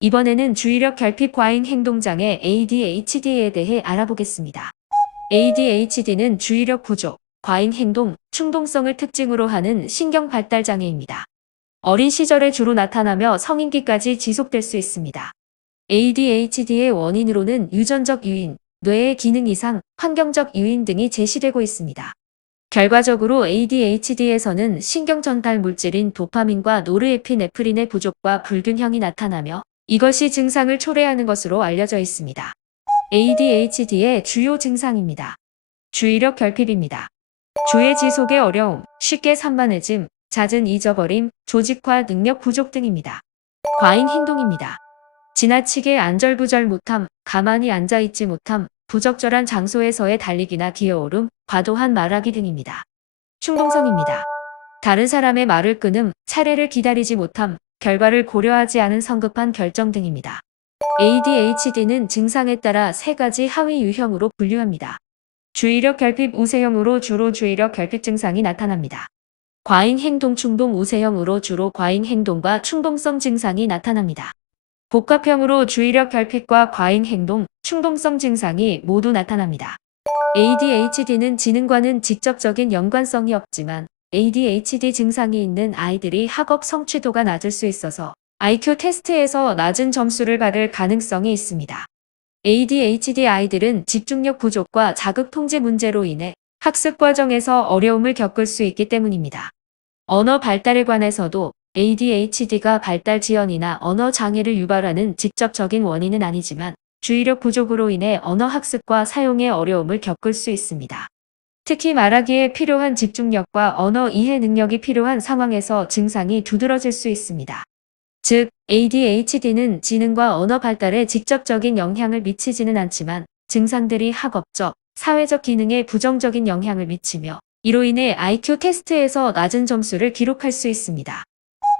이번에는 주의력 결핍 과잉 행동장애 ADHD에 대해 알아보겠습니다. ADHD는 주의력 부족, 과잉 행동, 충동성을 특징으로 하는 신경 발달 장애입니다. 어린 시절에 주로 나타나며 성인기까지 지속될 수 있습니다. ADHD의 원인으로는 유전적 요인, 뇌의 기능 이상, 환경적 요인 등이 제시되고 있습니다. 결과적으로 ADHD에서는 신경 전달 물질인 도파민과 노르에피네프린의 부족과 불균형이 나타나며 이것이 증상을 초래하는 것으로 알려져 있습니다. ADHD의 주요 증상입니다. 주의력 결핍입니다. 주의 지속의 어려움, 쉽게 산만해짐, 잦은 잊어버림, 조직화 능력 부족 등입니다. 과잉 행동입니다. 지나치게 안절부절 못함, 가만히 앉아있지 못함, 부적절한 장소에서의 달리기나 기어오름, 과도한 말하기 등입니다. 충동성입니다. 다른 사람의 말을 끊음, 차례를 기다리지 못함, 결과를 고려하지 않은 성급한 결정 등입니다. ADHD는 증상에 따라 세 가지 하위 유형으로 분류합니다. 주의력 결핍 우세형으로 주로 주의력 결핍 증상이 나타납니다. 과잉 행동 충동 우세형으로 주로 과잉 행동과 충동성 증상이 나타납니다. 복합형으로 주의력 결핍과 과잉 행동, 충동성 증상이 모두 나타납니다. ADHD는 지능과는 직접적인 연관성이 없지만 ADHD 증상이 있는 아이들이 학업 성취도가 낮을 수 있어서 IQ 테스트에서 낮은 점수를 받을 가능성이 있습니다. ADHD 아이들은 집중력 부족과 자극 통제 문제로 인해 학습 과정에서 어려움을 겪을 수 있기 때문입니다. 언어 발달에 관해서도 ADHD가 발달 지연이나 언어 장애를 유발하는 직접적인 원인은 아니지만 주의력 부족으로 인해 언어 학습과 사용에 어려움을 겪을 수 있습니다. 특히 말하기에 필요한 집중력과 언어 이해 능력이 필요한 상황에서 증상이 두드러질 수 있습니다. 즉, ADHD는 지능과 언어 발달에 직접적인 영향을 미치지는 않지만 증상들이 학업적, 사회적 기능에 부정적인 영향을 미치며 이로 인해 IQ 테스트에서 낮은 점수를 기록할 수 있습니다.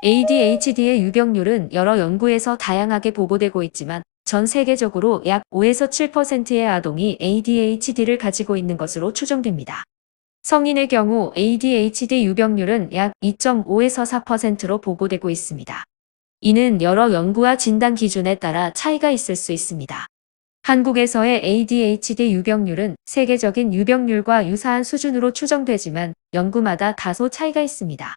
ADHD의 유병률은 여러 연구에서 다양하게 보고되고 있지만 전 세계적으로 약 5에서 7%의 아동이 ADHD를 가지고 있는 것으로 추정됩니다. 성인의 경우 ADHD 유병률은 약 2.5에서 4%로 보고되고 있습니다. 이는 여러 연구와 진단 기준에 따라 차이가 있을 수 있습니다. 한국에서의 ADHD 유병률은 세계적인 유병률과 유사한 수준으로 추정되지만 연구마다 다소 차이가 있습니다.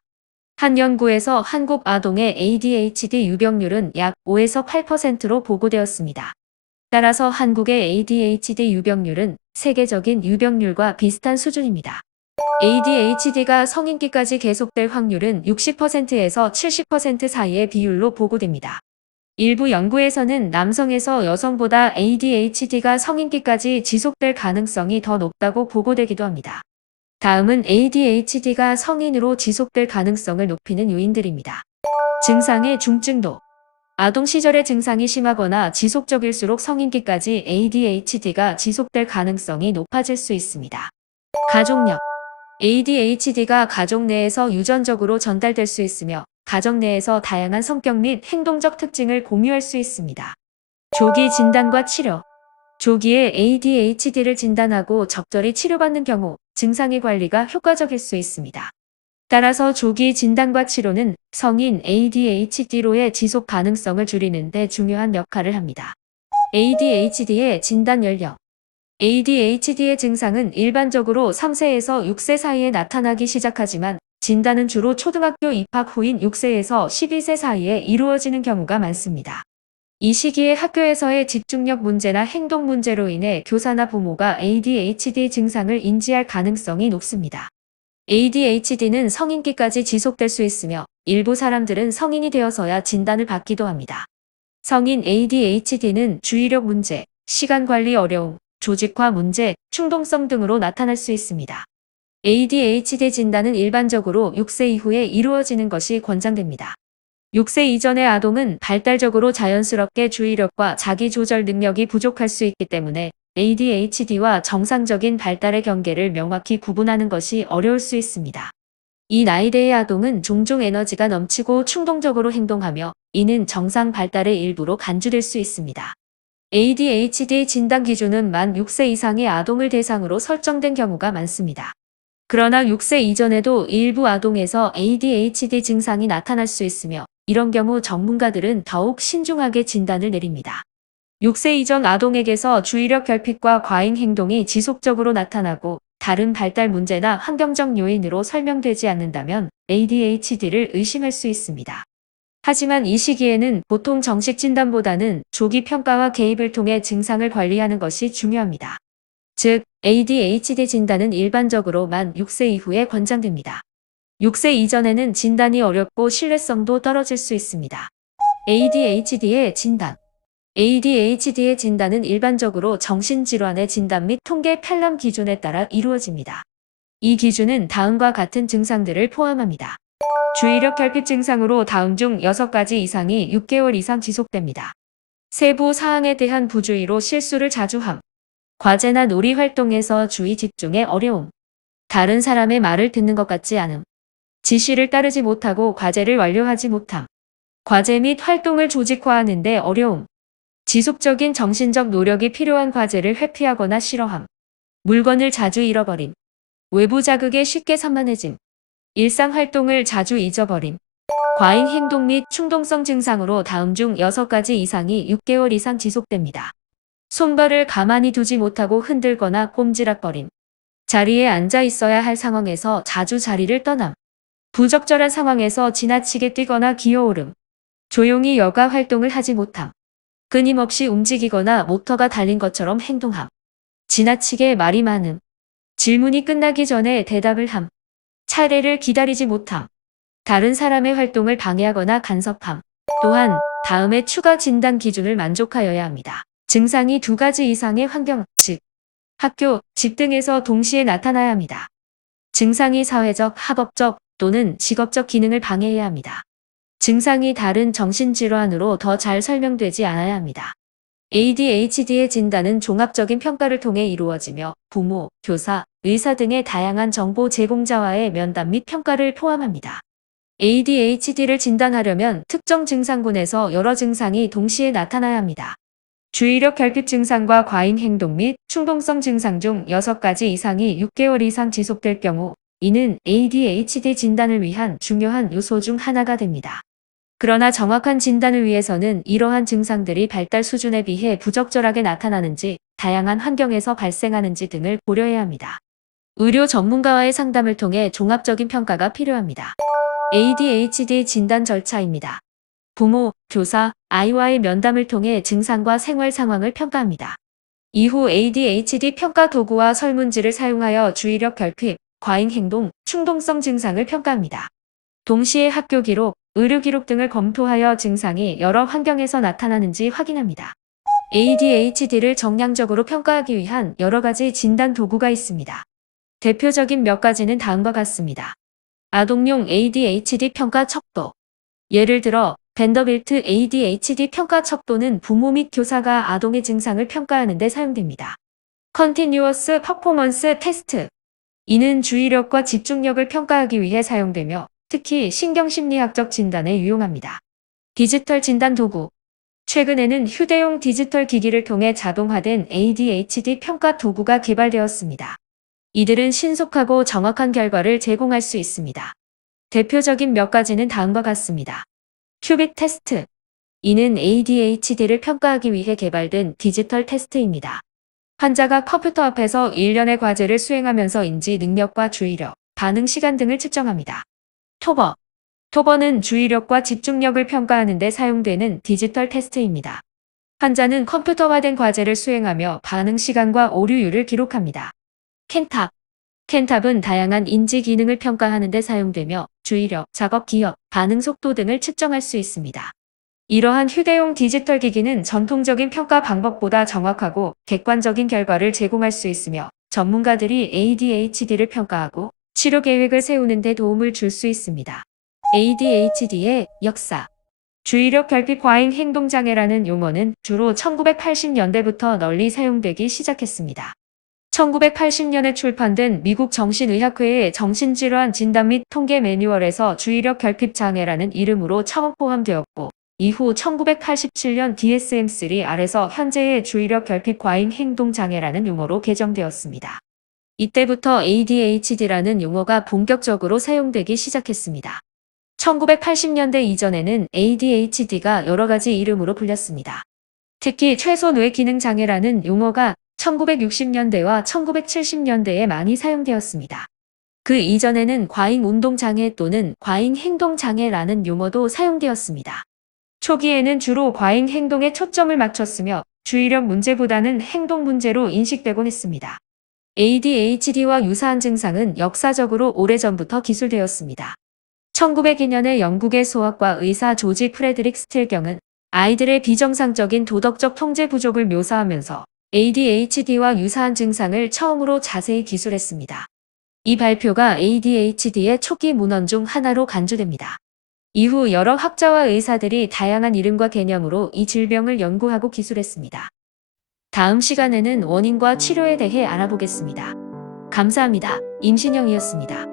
한 연구에서 한국 아동의 ADHD 유병률은 약 5에서 8%로 보고되었습니다. 따라서 한국의 ADHD 유병률은 세계적인 유병률과 비슷한 수준입니다. ADHD가 성인기까지 계속될 확률은 60%에서 70% 사이의 비율로 보고됩니다. 일부 연구에서는 남성에서 여성보다 ADHD가 성인기까지 지속될 가능성이 더 높다고 보고되기도 합니다. 다음은 ADHD가 성인으로 지속될 가능성을 높이는 요인들입니다. 증상의 중증도 아동 시절의 증상이 심하거나 지속적일수록 성인기까지 ADHD가 지속될 가능성이 높아질 수 있습니다. 가족력 ADHD가 가족 내에서 유전적으로 전달될 수 있으며 가정 내에서 다양한 성격 및 행동적 특징을 공유할 수 있습니다. 조기 진단과 치료 조기에 ADHD를 진단하고 적절히 치료받는 경우 증상의 관리가 효과적일 수 있습니다. 따라서 조기 진단과 치료는 성인 ADHD로의 지속 가능성을 줄이는 데 중요한 역할을 합니다. ADHD의 진단 연령 ADHD의 증상은 일반적으로 3세에서 6세 사이에 나타나기 시작하지만 진단은 주로 초등학교 입학 후인 6세에서 12세 사이에 이루어지는 경우가 많습니다. 이 시기에 학교에서의 집중력 문제나 행동 문제로 인해 교사나 부모가 ADHD 증상을 인지할 가능성이 높습니다. ADHD는 성인기까지 지속될 수 있으며 일부 사람들은 성인이 되어서야 진단을 받기도 합니다. 성인 ADHD는 주의력 문제, 시간 관리 어려움, 조직화 문제, 충동성 등으로 나타날 수 있습니다. ADHD 진단은 일반적으로 6세 이후에 이루어지는 것이 권장됩니다. 6세 이전의 아동은 발달적으로 자연스럽게 주의력과 자기조절 능력이 부족할 수 있기 때문에 ADHD와 정상적인 발달의 경계를 명확히 구분하는 것이 어려울 수 있습니다. 이 나이대의 아동은 종종 에너지가 넘치고 충동적으로 행동하며 이는 정상 발달의 일부로 간주될 수 있습니다. ADHD 진단 기준은 만 6세 이상의 아동을 대상으로 설정된 경우가 많습니다. 그러나 6세 이전에도 일부 아동에서 ADHD 증상이 나타날 수 있으며 이런 경우 전문가들은 더욱 신중하게 진단을 내립니다. 6세 이전 아동에게서 주의력 결핍과 과잉 행동이 지속적으로 나타나고 다른 발달 문제나 환경적 요인으로 설명되지 않는다면 ADHD를 의심할 수 있습니다. 하지만 이 시기에는 보통 정식 진단보다는 조기 평가와 개입을 통해 증상을 관리하는 것이 중요합니다. 즉, ADHD 진단은 일반적으로 만 6세 이후에 권장됩니다. 6세 이전에는 진단이 어렵고 신뢰성도 떨어질 수 있습니다. ADHD의 진단 ADHD의 진단은 일반적으로 정신질환의 진단 및 통계 편람 기준에 따라 이루어집니다. 이 기준은 다음과 같은 증상들을 포함합니다. 주의력 결핍 증상으로 다음 중 6가지 이상이 6개월 이상 지속됩니다. 세부 사항에 대한 부주의로 실수를 자주 함. 과제나 놀이 활동에서 주의 집중에 어려움. 다른 사람의 말을 듣는 것 같지 않음. 지시를 따르지 못하고 과제를 완료하지 못함. 과제 및 활동을 조직화하는 데 어려움. 지속적인 정신적 노력이 필요한 과제를 회피하거나 싫어함. 물건을 자주 잃어버림. 외부 자극에 쉽게 산만해짐. 일상 활동을 자주 잊어버림. 과잉 행동 및 충동성 증상으로 다음 중 6가지 이상이 6개월 이상 지속됩니다. 손발을 가만히 두지 못하고 흔들거나 꼼지락거림. 자리에 앉아 있어야 할 상황에서 자주 자리를 떠남. 부적절한 상황에서 지나치게 뛰거나 기어오름. 조용히 여가 활동을 하지 못함. 끊임없이 움직이거나 모터가 달린 것처럼 행동함. 지나치게 말이 많음. 질문이 끝나기 전에 대답을 함. 차례를 기다리지 못함. 다른 사람의 활동을 방해하거나 간섭함. 또한 다음에 추가 진단 기준을 만족하여야 합니다. 증상이 두 가지 이상의 환경, 즉 학교, 집 등에서 동시에 나타나야 합니다. 증상이 사회적, 학업적 또는 직업적 기능을 방해해야 합니다. 증상이 다른 정신질환으로 더 잘 설명되지 않아야 합니다. ADHD의 진단은 종합적인 평가를 통해 이루어지며 부모, 교사, 의사 등의 다양한 정보 제공자와의 면담 및 평가를 포함합니다. ADHD를 진단하려면 특정 증상군에서 여러 증상이 동시에 나타나야 합니다. 주의력 결핍 증상과 과잉 행동 및 충동성 증상 중 6가지 이상이 6개월 이상 지속될 경우 이는 ADHD 진단을 위한 중요한 요소 중 하나가 됩니다. 그러나 정확한 진단을 위해서는 이러한 증상들이 발달 수준에 비해 부적절하게 나타나는지, 다양한 환경에서 발생하는지 등을 고려해야 합니다. 의료 전문가와의 상담을 통해 종합적인 평가가 필요합니다. ADHD 진단 절차입니다. 부모, 교사, 아이와의 면담을 통해 증상과 생활 상황을 평가합니다. 이후 ADHD 평가 도구와 설문지를 사용하여 주의력 결핍, 과잉 행동, 충동성 증상을 평가합니다. 동시에 학교 기록, 의료 기록 등을 검토하여 증상이 여러 환경에서 나타나는지 확인합니다. ADHD를 정량적으로 평가하기 위한 여러 가지 진단 도구가 있습니다. 대표적인 몇 가지는 다음과 같습니다. 아동용 ADHD 평가 척도. 예를 들어 벤더빌트 ADHD 평가 척도는 부모 및 교사가 아동의 증상을 평가하는 데 사용됩니다. Continuous Performance Test. 이는 주의력과 집중력을 평가하기 위해 사용되며 특히 신경심리학적 진단에 유용합니다. 디지털 진단 도구. 최근에는 휴대용 디지털 기기를 통해 자동화된 ADHD 평가 도구가 개발되었습니다. 이들은 신속하고 정확한 결과를 제공할 수 있습니다. 대표적인 몇 가지는 다음과 같습니다. 큐빅 테스트. 이는 ADHD를 평가하기 위해 개발된 디지털 테스트입니다. 환자가 컴퓨터 앞에서 일련의 과제를 수행하면서 인지 능력과 주의력, 반응 시간 등을 측정합니다. 토버. 토버는 주의력과 집중력을 평가하는 데 사용되는 디지털 테스트입니다. 환자는 컴퓨터화된 과제를 수행하며 반응 시간과 오류율을 기록합니다. 켄탑. 켄탑은 다양한 인지 기능을 평가하는 데 사용되며 주의력, 작업 기억, 반응 속도 등을 측정할 수 있습니다. 이러한 휴대용 디지털 기기는 전통적인 평가 방법보다 정확하고 객관적인 결과를 제공할 수 있으며 전문가들이 ADHD를 평가하고 치료 계획을 세우는 데 도움을 줄 수 있습니다. ADHD의 역사 주의력 결핍 과잉 행동장애라는 용어는 주로 1980년대부터 널리 사용되기 시작했습니다. 1980년에 출판된 미국 정신의학회의 정신질환 진단 및 통계 매뉴얼에서 주의력 결핍 장애라는 이름으로 처음 포함되었고, 이후 1987년 DSM-3 아래서 현재의 주의력 결핍 과잉 행동 장애라는 용어로 개정되었습니다. 이때부터 ADHD라는 용어가 본격적으로 사용되기 시작했습니다. 1980년대 이전에는 ADHD가 여러 가지 이름으로 불렸습니다. 특히 최소 뇌 기능 장애라는 용어가 1960년대와 1970년대에 많이 사용되었습니다. 그 이전에는 과잉 운동 장애 또는 과잉 행동 장애라는 용어도 사용되었습니다. 초기에는 주로 과잉 행동에 초점을 맞췄으며 주의력 문제보다는 행동 문제로 인식되곤 했습니다. ADHD와 유사한 증상은 역사적으로 오래전부터 기술되었습니다. 1902년에 영국의 소아과 의사 조지 프레드릭 스틸경은 아이들의 비정상적인 도덕적 통제 부족을 묘사하면서 ADHD와 유사한 증상을 처음으로 자세히 기술했습니다. 이 발표가 ADHD의 초기 문헌 중 하나로 간주됩니다. 이후 여러 학자와 의사들이 다양한 이름과 개념으로 이 질병을 연구하고 기술했습니다. 다음 시간에는 원인과 치료에 대해 알아보겠습니다. 감사합니다. 임신영이었습니다.